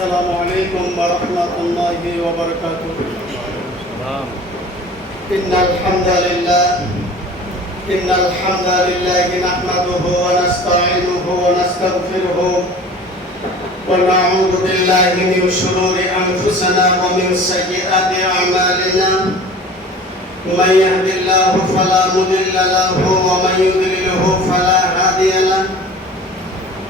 السلام عليكم ورحمة الله وبركاته. إن الحمد لله إن الحمد لله نحمده ونستعينه ونستغفره ونعوذ بالله من شرور أنفسنا ومن سيئات أعمالنا. من يهد الله فلا مضل له ومن يضلله فلا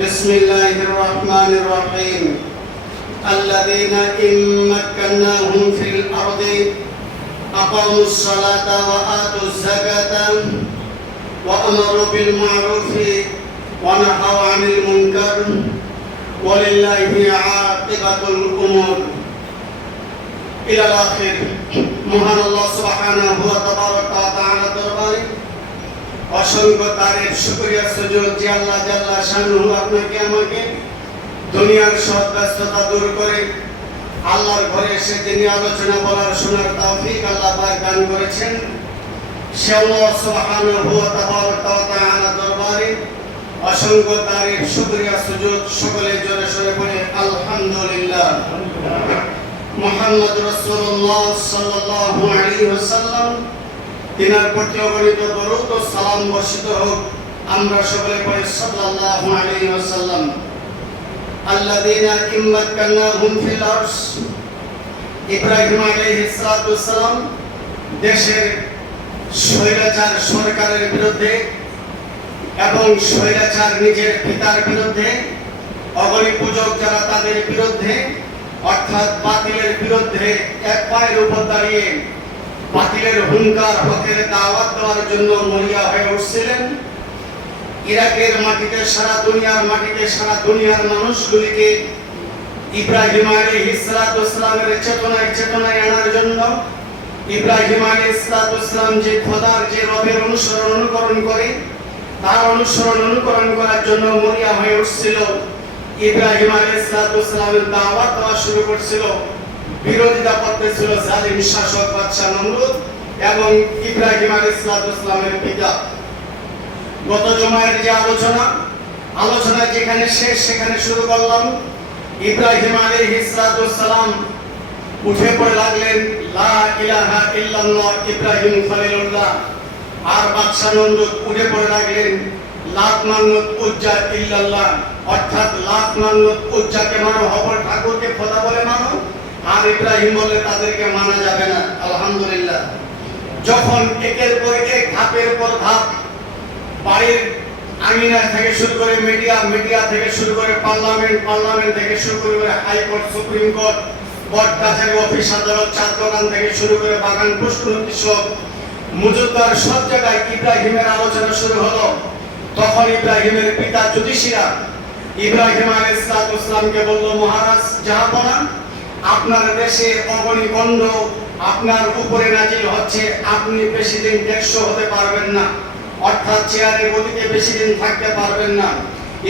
بسم الله الرحمن الرحيم الذين إن مكناهم في الأرض أقاموا الصلاة وآتوا الزكاة وأمروا بالمعروف ونهوا عن المنكر ولله عاقبة الأمور إلى الآخر মহান আল্লাহ সুবহানাহু ওয়া তাবারাকা ওয়া তাআলা দরবারে অসংখ্য তারিফ শুকরিয়া সুযোগ যে আল্লাহ জাল্লা শানুহু আপনাকে আমাকে দুনিয়ার সব ব্যস্ততা দূর করে, আল্লাহর ঘরে এসে তিনি আলোচনা বলার শোনার তৌফিক আল্লাহ পাক দান করেছেন। সে আল্লাহ সুবহানাহু ওয়া তাআলা দরবারে অসংখ্য তারিফ শুকরিয়া সুযোগ সকলে জোরে সরে পড়ে আলহামদুলিল্লাহ। মোহাম্মদ রাসূলুল্লাহ সাল্লাল্লাহু আলাইহি ওয়াসাল্লাম তিনার প্রতি অগণিত দরুদ ও সালাম বর্ষিত হোক। আমরা সকলে পড়ে সাল্লাল্লাহু আলাইহি ওয়াসাল্লাম। আল্লাযীনা ইম্মাক্কানাহুম ফিল আরশ। ইব্রাহিম আলাইহিস সালাতু ওয়াসালাম দেশের স্বৈরাচার সরকারের বিরুদ্ধে এবং স্বৈরাচার নিজের পিতার বিরুদ্ধে অগণি পূজক যারা তাদের বিরুদ্ধে, অর্থাৎ বাতিলের বিরুদ্ধে এক পায়ের উপর দাঁড়িয়ে বাতিলের হুঙ্কার হকের দাওয়াত দেওয়ার জন্য মরিয়া হয়ে উঠছিলেন। ইরাকের মাটিতে সারা দুনিয়ার মাটিতে সারা দুনিয়ার মানুষগুলিকে ইব্রাহিম আলী ইসলামের চেতনায় চেতনায় আনার জন্য ইব্রাহিম আলী ইসলাম যে খোদার যে রবের অনুসরণ অনুকরণ করে, তার অনুসরণ অনুকরণ করার জন্য মরিয়া হয়ে উঠছিল। ইব্রাহিম আলাইহিসসালামের দাওয়াত দেওয়া শুরু করছিল। বিরোধিতা করতেছিল জালিম শাসক বাদশা নমরুদ এবং ইব্রাহিম আলাইহিসসালামের পিতা। গত জমায়ের যে আলোচনা আলোচনা যেখানে শেষ, সেখানে শুরু করলাম। ইব্রাহিম আলাইহিসসালাম উঠে পড়ে লাগলেন, লা ইলাহা ইল্লাল্লাহ ইব্রাহিম খলিলুল্লাহ। আর বাদশা নমরুদ উঠে পড়ে লাগলেন লাত উজ্জা ইল্লাল্লাহ। অর্থাৎ লাত উজ্জাকে মানো, হবর ঠাকুরকে খোদা বলে মানো। আর ইব্রাহিম বলে তাদেরকে মানা যাবে না, আলহামদুলিল্লাহ। যখন একের পর এক, ধাপের পর ধাপ বাড়ির আঙিনা থেকে শুরু করে মিডিয়া মিডিয়া থেকে শুরু করে পার্লামেন্ট পার্লামেন্ট থেকে শুরু করে হাইকোর্ট সুপ্রিম কোর্ট কাছারি অফিস আদালত দোকান থেকে শুরু করে বাগান কৃষক মজুদার সব জায়গায় ইব্রাহিমের আলোচনা শুরু হলো। তখন ইব্রাহিমের পিতা জ্যোতিষীরা ইব্রাহিম আলাইহিসসালামকে বলল, মহারাজ জাহাপনা আপনার দেশে অগণিগণ্ড আপনার উপরে নাজিল হচ্ছে, আপনি বেশি দিন টেকসো হতে পারবেন না। অর্থাৎ চেয়ারের গতিতে বেশি দিন থাকতে পারবেন না।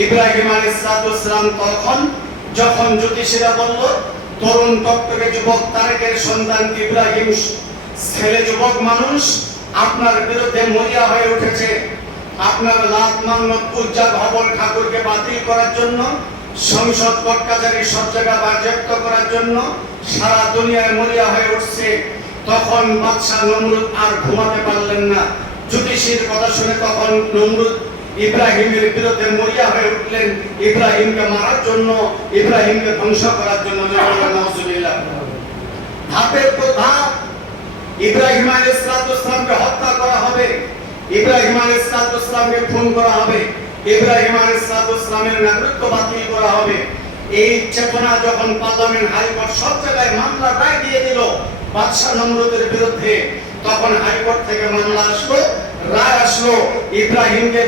ইব্রাহিম আলাইহিসসালাম তখন যখন জ্যোতিষীরা বলল, তরুণ টকটকে যুবক তারেকের সন্তান ইব্রাহিম, ছেলে যুবক মানুষ, আপনার বিরুদ্ধে মরিয়া হয়ে উঠেছে। আপনার লাভ মান্নত উজ্জা ভবন ঠাকুরকে বাতিল করার জন্য সংসদ কোর্ট কাছারি সব জায়গা বাজেয়াপ্ত করার জন্য সারা দুনিয়ায় মরিয়া হয়ে উঠছে। তখন বাদশাহ নমরুদ আর ঘুমাতে পারলেন না। জ্যোতিষীর কথা শুনে তখন নমরুদ ইব্রাহিমের বিরুদ্ধে মরিয়া হয়ে উঠলেন। ইব্রাহিমকে মারার জন্য, ইব্রাহিমকে ধ্বংস করার জন্য ধাপের পর ধাপ ইব্রাহিম আলাইহিসসালামকে হত্যা করা হবে। ইব্রাহিম আলী আলাইহিসসালামকে খুন করা হবে। ইব্রাহিম আলাইহিসসালামের নাগরিকত্ব বাতিল করা হবে। এই চেতনা যখন পার্লামেন্ট হাইকোর্ট সব জায়গায় মামলা রায় দিয়ে দিল বাদশাহ নমরুদের বিরুদ্ধে, তখন হাইকোর্ট থেকে মামলা আসলো, রায় আসলো, ইব্রাহিমকে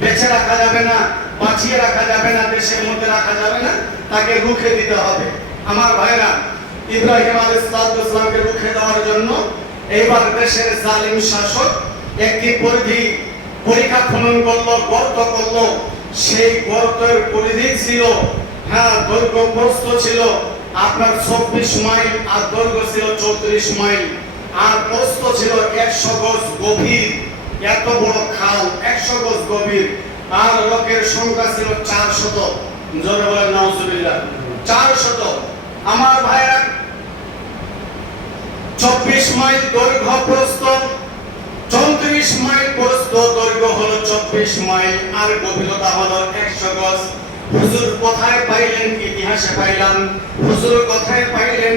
বেঁচে রাখা যাবে না, বাঁচিয়ে রাখা যাবে না, দেশের মধ্যে রাখা যাবে না, তাকে রুখে দিতে হবে। আমার ভাইরা, ইব্রাহিম আলাইহিসসালামকে রুখে দেওয়ার জন্য এইবার দেশের জালিম শাসক একটি পরিধি পরীক্ষা খনন করল, গর্ত করল। সেই গর্তের পরিধি ছিল হ্যাঁ দৈর্ঘ্য প্রস্থ ছিল। আপনার চব্বিশ মাইল আর দৈর্ঘ্য ছিল চৌত্রিশ মাইল। আর প্রস্থ ছিল একশো গজ গভীর। এত বড় খাল, একশো গজ গভীর। আর লোকের সংখ্যা ছিল চার শত জোরে বলেন, নাউজুবিল্লাহ। চার শত আমার ভাইরা চব্বিশ মাইল দৈর্ঘ্য প্রস্থ চৌত্রিশ মাইল প্রস্থ দৈর্ঘ্য হলো চব্বিশ মাইল, আর গভীরতা হলো একশো গজ। হুজুর, কোথায় পাইলেন ইতিহাসে পাইলাম? হুজুর, কোথায় পাইলেন?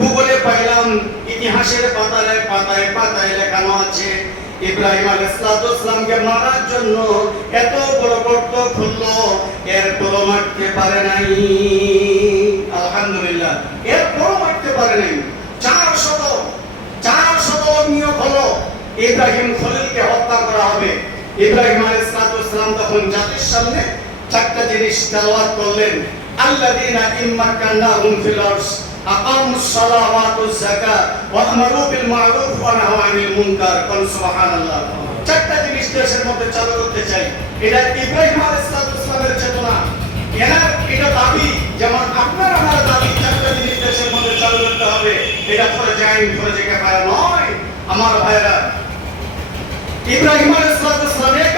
গুগলে পাইলাম। ইতিহাসের পাতায় পাতায় পাতায় লেখানো আছে। ইব্রাহিম আলাইহিসসালামকে মারার জন্য এত বড় গর্ত খুললো, এরপরও মারতে পারে নাই। আলহামদুলিল্লাহ, এরপরও মারতে পারে নাই চার শত চার শত নিয়োগ হলো ইব্রাহিম খলিলকে হত্যা করা হবে। ইব্রাহিম আলাইহিসসালাম তখন জাতির সামনে চারটা জিনিস তেলাওয়াত করলেন। আল্লাযীনা ইম্মাক্কান্নাহুম ফিল আরশ, আকামুস সালাওয়াতুজ যাকাত, ওয়া আমারু বিল মা'রুফ ওয়া নাহাউ আনিল মুনকার। কোন সুবহানাল্লাহ। চারটা জিনিস দেশের মধ্যে চালু করতে চাই। এটা ইব্রাহিম আলাইহিসসালামের চেতনা। এনার এটা দাবি, যেমন আপনার আমার দাবি, চারটা জিনিস দেশের মধ্যে চালু করতে হবে। এটা ফরজ আইন, ফরজ কেফায়া নয়। আমার ভাইরা ইব্রাহিম আলাইহিসসালামের